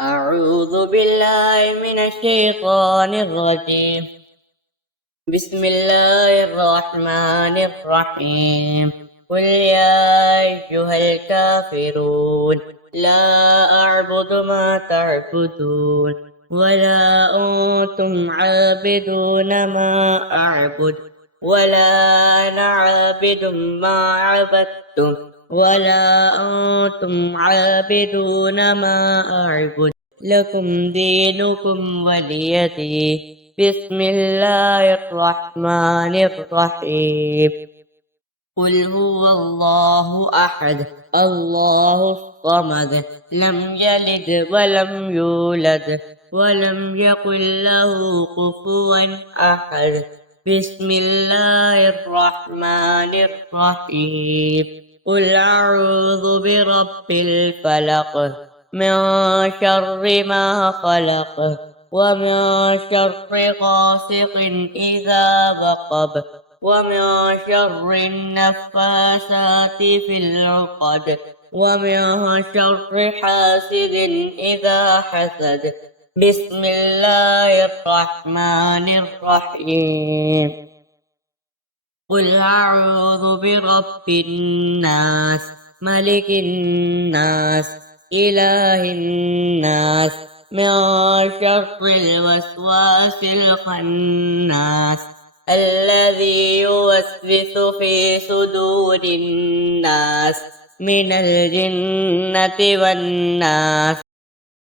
أعوذ بالله من الشيطان الرجيم. بسم الله الرحمن الرحيم. قل يا أيها الكافرون لا أعبد ما تعبدون ولا أنتم عابدون ما أعبد ولا أنا عابد ما عبدتم ولا أنتم عابدون ما أعبد لكم دينكم ولي دين. بسم الله الرحمن الرحيم. قل هو الله أحد الله الصمد لم يلد ولم يولد ولم يكن له كفوا أحد. بسم الله الرحمن الرحيم. قل أعوذ برب الفلق من شر ما خلق ومن شر غاسق إذا وقب ومن شر النفاثات في العقد ومن شر حاسد إذا حسد. بسم الله الرحمن الرحيم. قل أعوذ برب الناس ملك الناس إله الناس من شر الوسواس الخناس الذي يوسوس في صدور الناس من الجنة والناس.